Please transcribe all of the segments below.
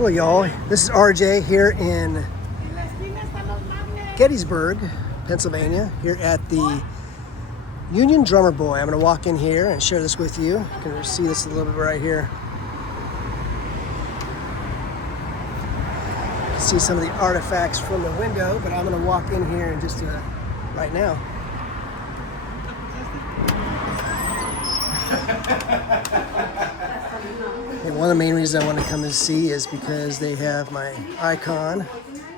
Hello y'all, this is RJ here in Gettysburg, Pennsylvania, here at the Union Drummer Boy. I'm going to walk in here and share this with you. You can see this a little bit right here. You can see some of the artifacts from the window, but I'm going to walk in here and just right now. And one of the main reasons I want to come and see is because they have my icon,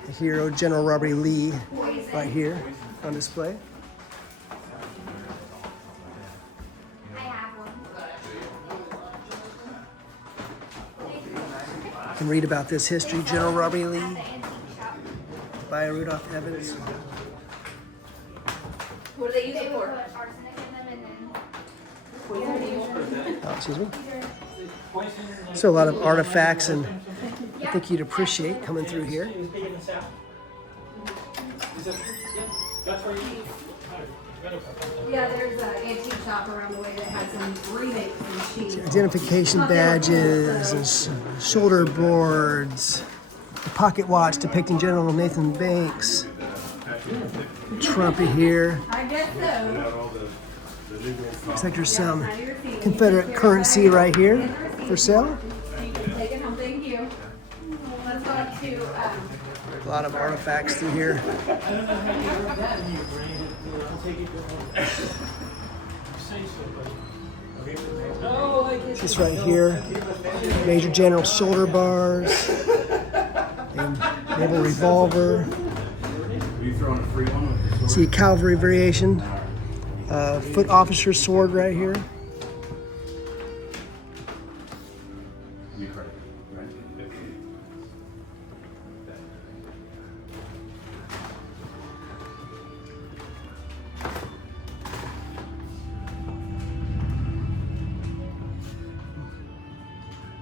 the hero General Robert E. Lee, right here on display. You can read about this history, General Robert E. Lee, by Rudolph Evans. What do they use it for? Oh, excuse me. So a lot of artifacts, and I think you'd appreciate coming through here. Yeah, there's an antique shop around the way that has some remakes and machines. Identification badges and shoulder boards, a pocket watch depicting General Nathan Banks, trumpet here. I guess so. Looks like there's some Confederate currency right here for sale. Take it home, thank you. Let's go up to, A lot of artifacts through here. This right here, Major General shoulder bars, and naval revolver. See a cavalry variation, foot officer sword right here.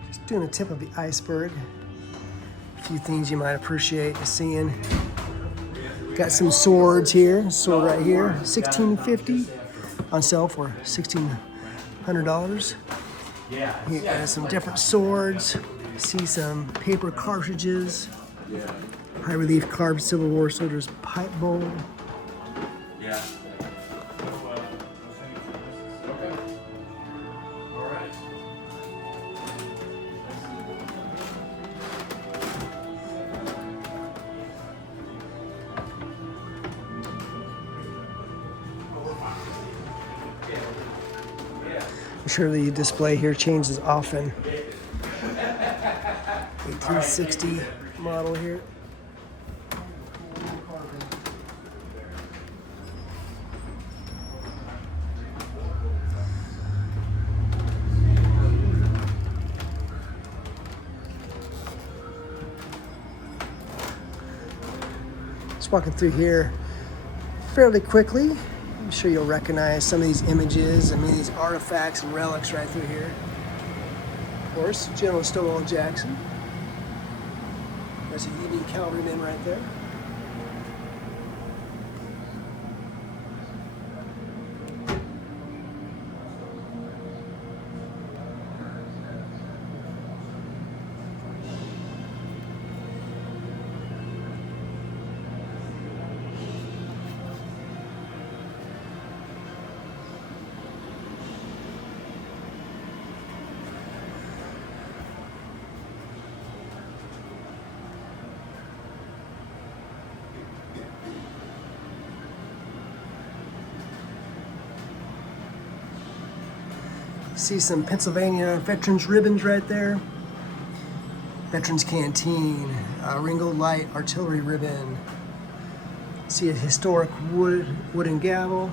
Just doing the tip of the iceberg. A few things you might appreciate seeing. Got some swords here. Sword right here, $16.50 on sale for $1,600. Here got some different swords. See some paper cartridges. High relief carved Civil War soldiers pipe bowl. I'm sure the display here changes often. 1860 model here. Just walking through here fairly quickly. I'm sure you'll recognize some of these images and these artifacts and relics right through here. Of course, General Stonewall Jackson. There's a Union cavalryman right there. See some Pennsylvania Veterans ribbons right there. Veterans Canteen, Ringgold Light Artillery ribbon. See a historic wooden gavel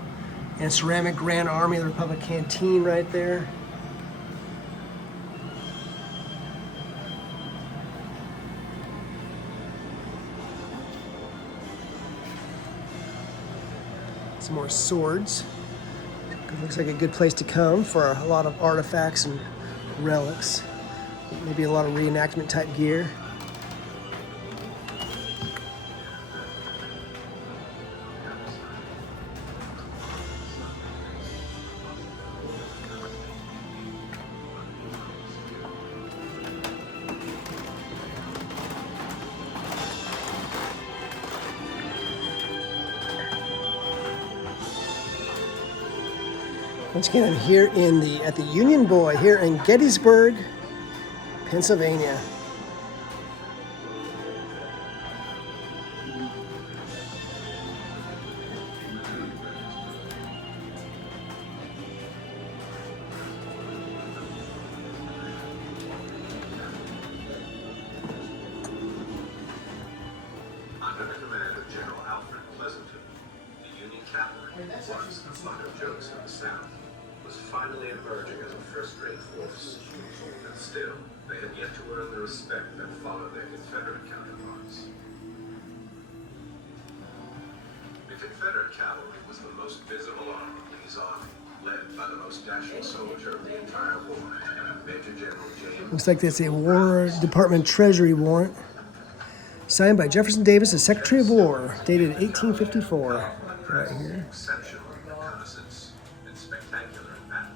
and ceramic Grand Army of the Republic canteen right there. Some more swords. It looks like a good place to come for a lot of artifacts and relics. Maybe a lot of reenactment type gear. Once again, I'm here at the Union Boy here in Gettysburg, Pennsylvania. Under the command of General Alfred Pleasanton, the Union cavalry, once the butt of jokes in the South, was finally emerging as a first-rate force. But still, they had yet to earn the respect that followed their Confederate counterparts. The Confederate cavalry was the most visible arm of Lee's army, led by the most dashing soldier of the entire war, Major General James. Looks like that's a War Department Treasury warrant signed by Jefferson Davis as Secretary of War, dated 1854. Right here. Exceptional in reconnaissance and spectacular in battle.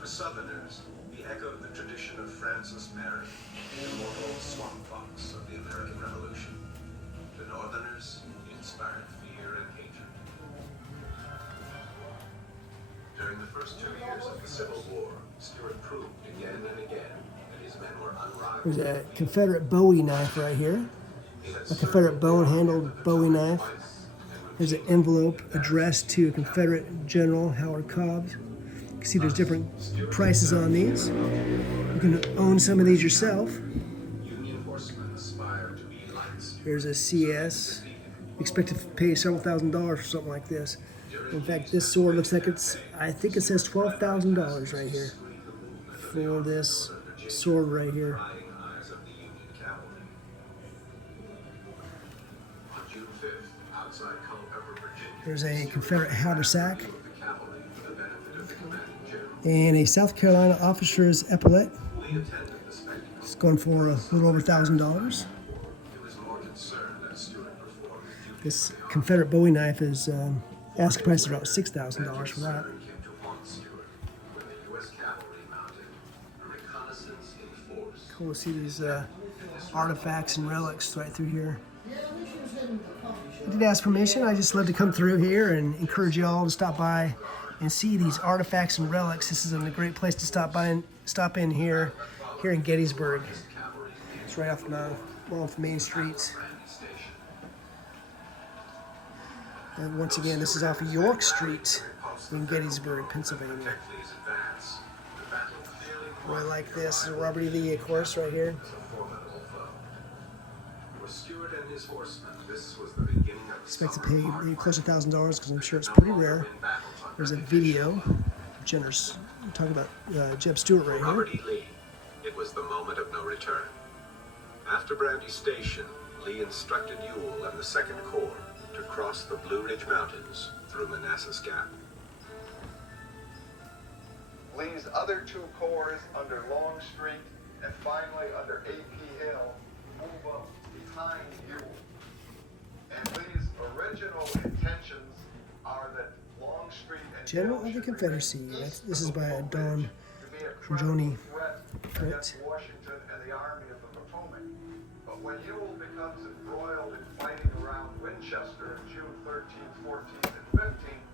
For Southerners, he echoed the tradition of Francis Marion, the immortal swamp fox of the American Revolution. To Northerners, he inspired fear and hatred. During the first 2 years of the Civil War, Stuart proved again and again that his men were unrivaled. There's a Confederate Bowie knife right here. A Confederate bone-handled Bowie knife. There's an envelope addressed to Confederate General Howard Cobb. You can see there's different prices on these. You can own some of these yourself. Union horsemen aspired to be like Stuart. There's a CS. Expect to pay several $1,000s for something like this. In fact, this sword looks like I think it says $12,000 right here for this sword right here. Prying eyes of the Union cavalry. On June 5th, outside Culpeper, Virginia, There's a Confederate haversack the cavalry for the benefit of the commanding general. and a South Carolina officer's epaulette. Lee attended the spectacle. It's going for a little over $1,000. He was more concerned that Stuart performed his duty. This Confederate Bowie knife is asking price is about $6,000 for that. Came to haunt Stuart when the U.S. cavalry mounted a reconnaissance in force. Cool to see these artifacts and relics right through here. I did ask permission. I just love to come through here and encourage you all to stop by and see these artifacts and relics. This is a great place to stop in here in Gettysburg. It's right off one of the main streets. And once again, this is off of York Street in Gettysburg, Pennsylvania. Technically, his advance, the battle clearly Really like this. This is Robert E. Lee, of course, right here. was a formidable foe. For Stuart and his horsemen, this was the beginning of the Expect to summer pay hard maybe close to $1,000 because I'm sure it's No pretty longer rare. win battles on There's a repetition. video. Jenner's talking about Jeb Stuart right here. Robert E. Lee, it was the moment of no return. After Brandy Station, Lee instructed Ewell and the Second Corps to cross the Blue Ridge Mountains through Manassas Gap. Lee's other two corps under Longstreet and finally under A.P. Hill move up behind Ewell. And Lee's original intentions are that Longstreet and General Hill of the should Confederacy. remain east This is of the by Blue Don Ridge to be a Trajoni credible threat Fritz. against Washington and the Army of the Potomac. But when Ewell becomes embroiled in fighting around Winchester in June 13th, 14th, and 15th,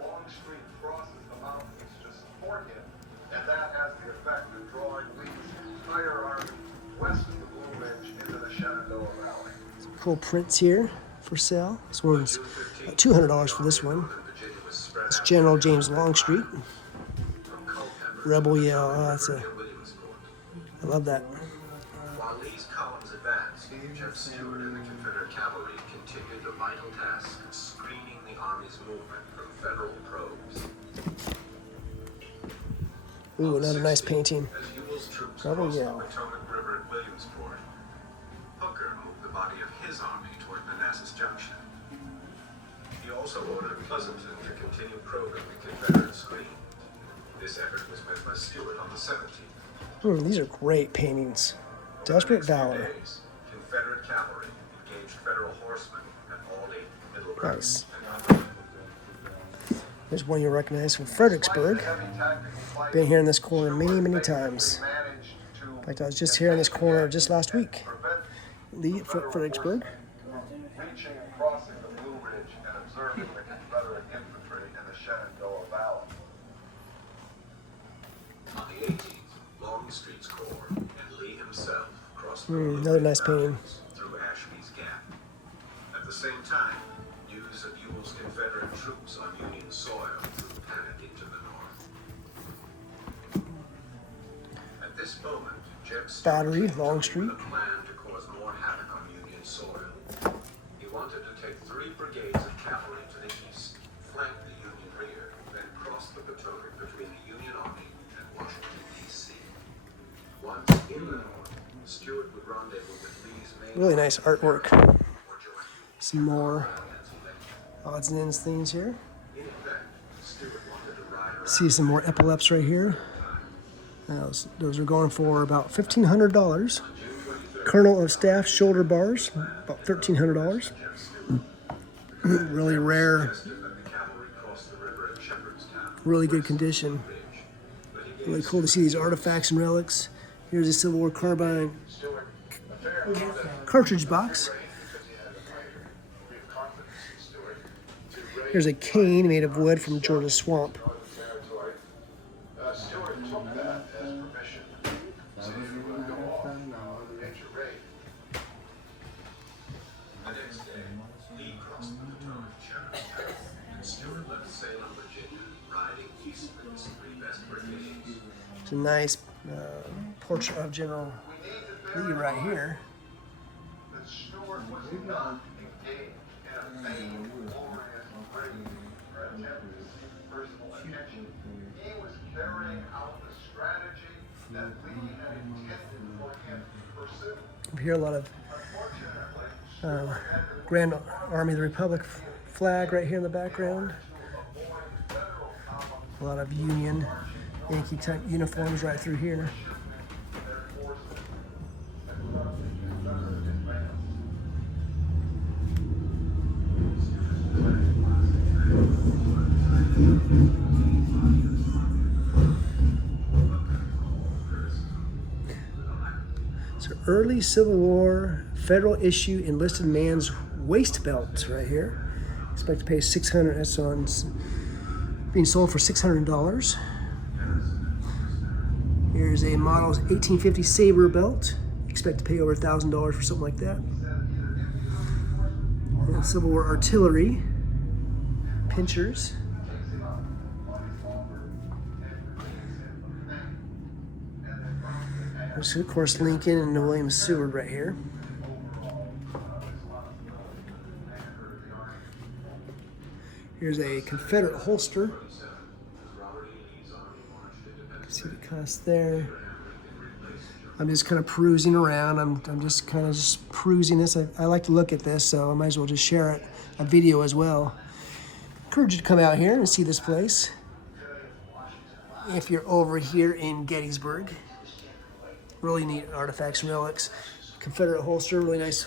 Longstreet crosses the mountains to support him, and that has the effect of drawing Lee's entire army west of the Blue Ridge into the Shenandoah Valley. Cool prints here for sale. This one's $200 for this one. Virginia was spread It's out General James Longstreet. from Culpeper Rebel yell. Oh, to I Williamsport. love that. While Lee's columns advanced, Jeb Stuart and the Confederate cavalry continued the vital task of screening the Army's movement from Federal probes. Ooh, another nice painting. As Ewell's troops Rebel crossed the yell. Potomac River at Williamsport, Hooker moved the body of his army toward Manassas Junction. He also ordered Pleasanton to continue probing the Confederate screen. This effort was met by Stuart on the 17th. These are great paintings. Desperate Valor. Days, Confederate cavalry engaged Federal horsemen at Aldie, Middle River, Nice. and Upper. There's one you'll recognize from Fredericksburg. Been here in this corner many, many times. In fact, I was just here in this corner just last week. Lee at Fredericksburg. Reaching and crossing the Blue Ridge and observing the Confederate infantry in the Shenandoah Valley. Longstreet's corps, and Lee himself crossed the Another nice painting. through Ashby's Gap. At the same time, news of Ewell's Confederate troops on Union soil threw panic into the North. At this moment, Jeb Stuart Battery, came Longstreet. with a plan to cause more havoc on Union soil. He wanted to take 3 brigades of cavalry to the east, flank the Union rear, then cross the Potomac between the Union Army and Washington, D.C. Once in the North, Stuart would rendezvous with Lee's main Really nice artwork. or join Some more Pennsylvania. odds and ends things here. In effect, Stuart wanted to ride around See some more epaulets right here. Those are going for about $1,500. Colonel of Staff shoulder bars, about $1,300. Really rare, that the cavalry crossed the river at Shepherdstown. really good condition. Really cool to see these artifacts and relics. Here's a Civil War carbine cartridge box. Here's a cane made of wood from Georgia's swamp. Stuart took that as permission, so he would go off on a major raid. The next day, Lee crossed the Potomac to Shepherdstown, and Stuart left Salem, Virginia, riding east with his 3 best brigades. It's a nice portrait of General Lee right here. That Stuart was not engaged in a vain, glorious raid or attempt to seek personal attention. He was carrying out the strategy that Lee had intended for him to pursue. Up here, a lot of Unfortunately, Grand Army of the Republic flag right here in the background. A lot of Union Yankee type uniforms right through here. So early Civil War federal issue enlisted man's waist belt right here. Expect to pay $600. That's on being sold for $600. Here's a model's 1850 saber belt. Expect to pay over $1,000 for something like that. And Civil War artillery pinchers. There's, of course, Lincoln and William Seward right here. Here's a Confederate holster. See the cost there. I'm just kind of perusing around. I'm just kind of perusing this. I like to look at this, so I might as well just share it, a video as well. Encourage you to come out here and see this place. If you're over here in Gettysburg, really neat artifacts and relics. Confederate holster, really nice.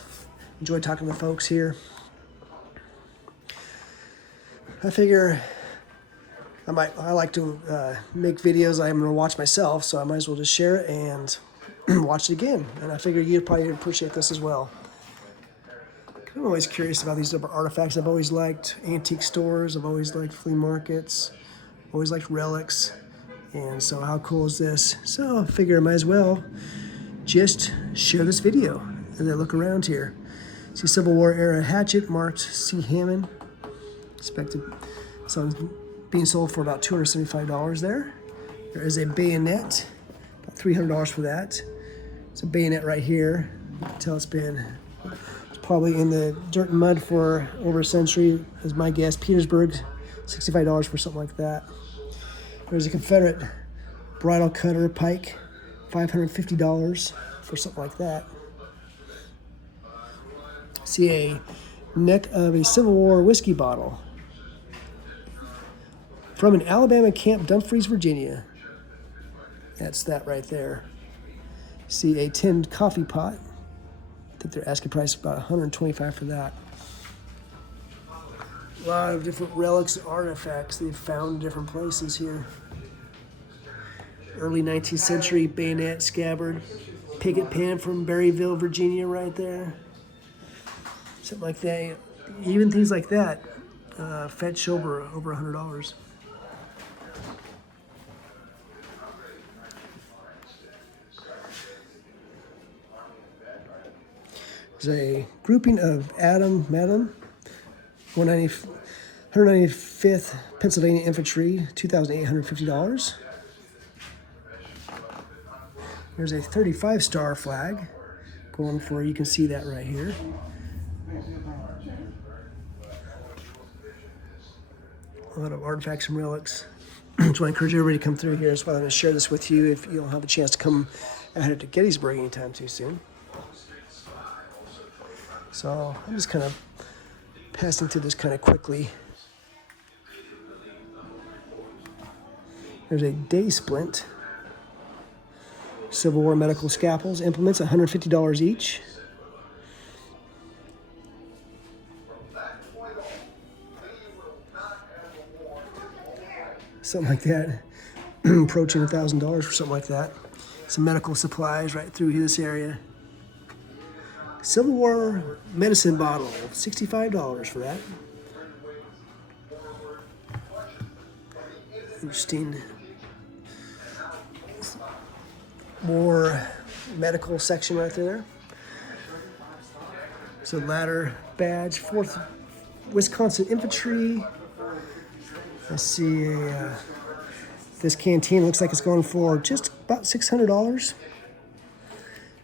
Enjoy talking to the folks here. I figure I like to make videos I'm gonna watch myself, so I might as well just share it and watch it again. And I figure you'd probably appreciate this as well. I'm always curious about these different artifacts. I've always liked antique stores. I've always liked flea markets. Always liked relics. And so how cool is this? So I figure I might as well just share this video as I look around here. See Civil War era hatchet marked C. Hammond. Expected. So being sold for about $275 there. There is a bayonet, about $300 for that. It's a bayonet right here. You can tell it's probably in the dirt and mud for over a century, is my guess. Petersburg, $65 for something like that. There's a Confederate bridle cutter pike, $550 for something like that. See a neck of a Civil War whiskey bottle from an Alabama camp, Dumfries, Virginia. That's that right there. See a tinned coffee pot. I think their asking price is about $125 for that. A lot of different relics and artifacts they've found in different places here. Early 19th century bayonet, scabbard, picket pin from Berryville, Virginia right there. Something like that. Even things like that fetch over $100. There's a grouping of Madam, 195th Pennsylvania Infantry, $2,850. There's a 35-star flag going for, you can see that right here. A lot of artifacts and relics. So I encourage everybody to come through here. That's why I'm going to share this with you if you don't have a chance to come ahead to Gettysburg anytime too soon. So I'm just kind of passing through this kind of quickly. There's a day splint. Civil War medical scalpels, implements, $150 each. Something like that. Approaching $1,000 for something like that. Some medical supplies right through this area. Civil War medicine bottle, $65 for that. Interesting. More medical section right there. So ladder badge, 4th Wisconsin Infantry. Let's see, this canteen looks like it's going for just about $600.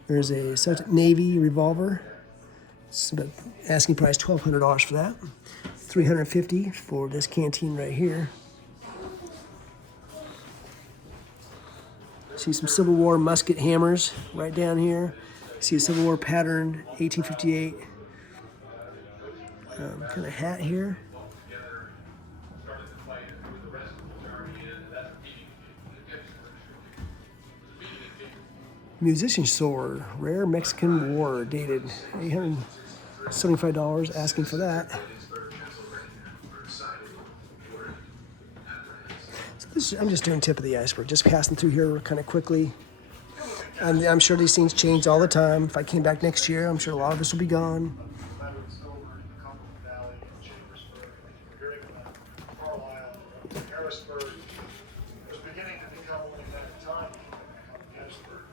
There's a Sergeant Navy revolver. It's about asking price $1,200 for that. $350 for this canteen right here. See some Civil War musket hammers right down here. See a Civil War pattern, 1858 kind of hat here. Musician sword, rare Mexican war, dated $875, asking for that. So I'm just doing tip of the iceberg, just passing through here kind of quickly. And I'm sure these things change all the time. If I came back next year, I'm sure a lot of this will be gone. Harrisburg was beginning to become like that time. Gettysburg.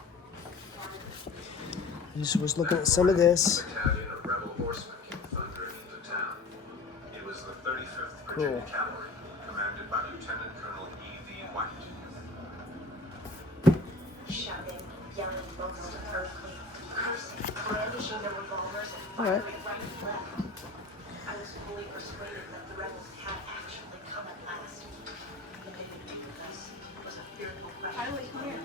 I just was looking at some of this. Battalion of rebel horsemen came thundering into town. It was the 35th Virginia Cavalry, commanded by Lieutenant Colonel E.V. White. Shouting, yelling boasts of earthquake, cursing, brandishing their revolvers and All right. firing right and left. I was fully persuaded that the rebels had actually come at last. What they would do with us was a fearful question. How do we come here?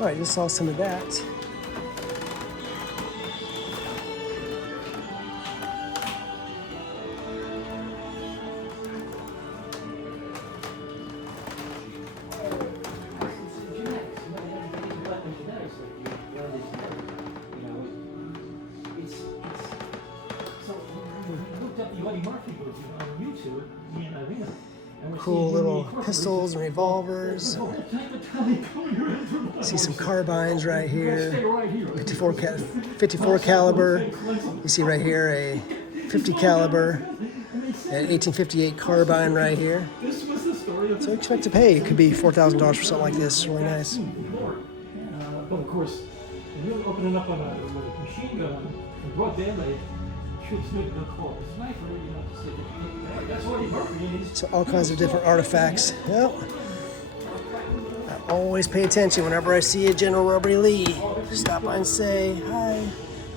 All right, just saw some of that. Cool little pistols and revolvers. See some carbines right here. 54 caliber. You see right here a 50 caliber and 1858 carbine right here. So expect to pay. It could be $4,000 for something like this. Really nice. But of course, when you're opening up on a machine gun in broad daylight, troops make the call. Sniper, you know, to say that's what he Murphy. So all kinds of different artifacts. Well, I always pay attention whenever I see a General Robert E. Lee. Stop by and say hi,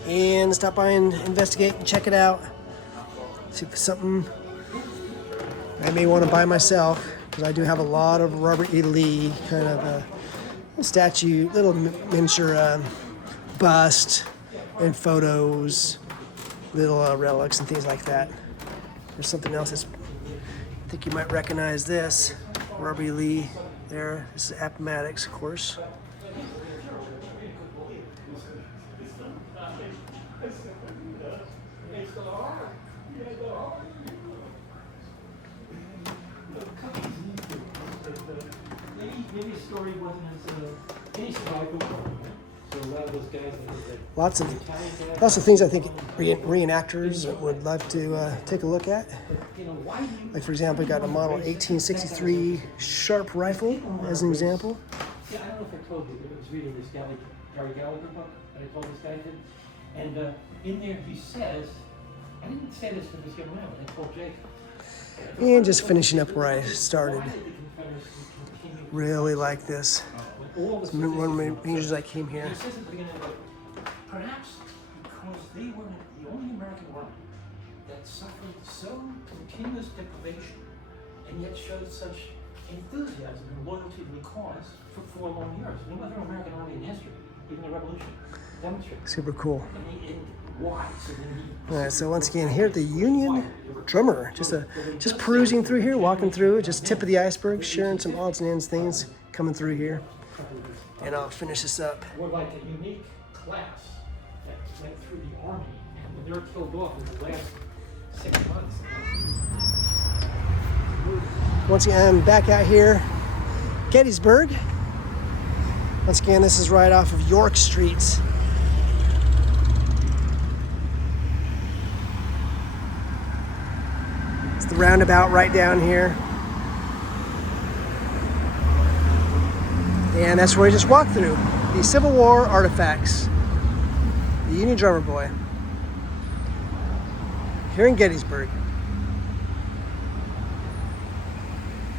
and stop by and investigate and check it out. See if it's something I may want to buy myself, because I do have a lot of Robert E. Lee kind of statue, little miniature bust and photos, little relics and things like that. There's something else that's, I think you might recognize this. Robert E. Lee there. This is Appomattox, of course. Maybe the story wasn't as any survived the war. So a lot of those guys, Lots of things I think reenactors would love to take a look at. you know, why do you? Like for example, we got a model 1863 Sharp rifle as an example. Yeah, I don't know if I told you, but I was reading this Gary Gallagher book that I told this guy did. And in there he says, I didn't say this to this young man, but I told Jake. And just finishing up where I started. Why did the Confederacy continue? Really like this. All the One of my majors I came here. He says at the beginning of it, perhaps because they were the only American army that suffered so continuous deprivation and yet showed such enthusiasm and loyalty to the cause for 4 long years. No other American army in history, even the Revolution, demonstrated. Super cool. And why? So then he, All right, so once again, here at the Union Drummer, just perusing through here, walking through, just tip of the iceberg, sharing some odds and ends things coming through here. And I'll finish this up. were like a unique class that went through the army, and when they were killed off in the last 6 months. Once again, I'm back out here, Gettysburg. Once again, this is right off of York Street. It's the roundabout right down here. And that's where we just walked through. The Civil War artifacts. The Union Drummer Boy. Here in Gettysburg.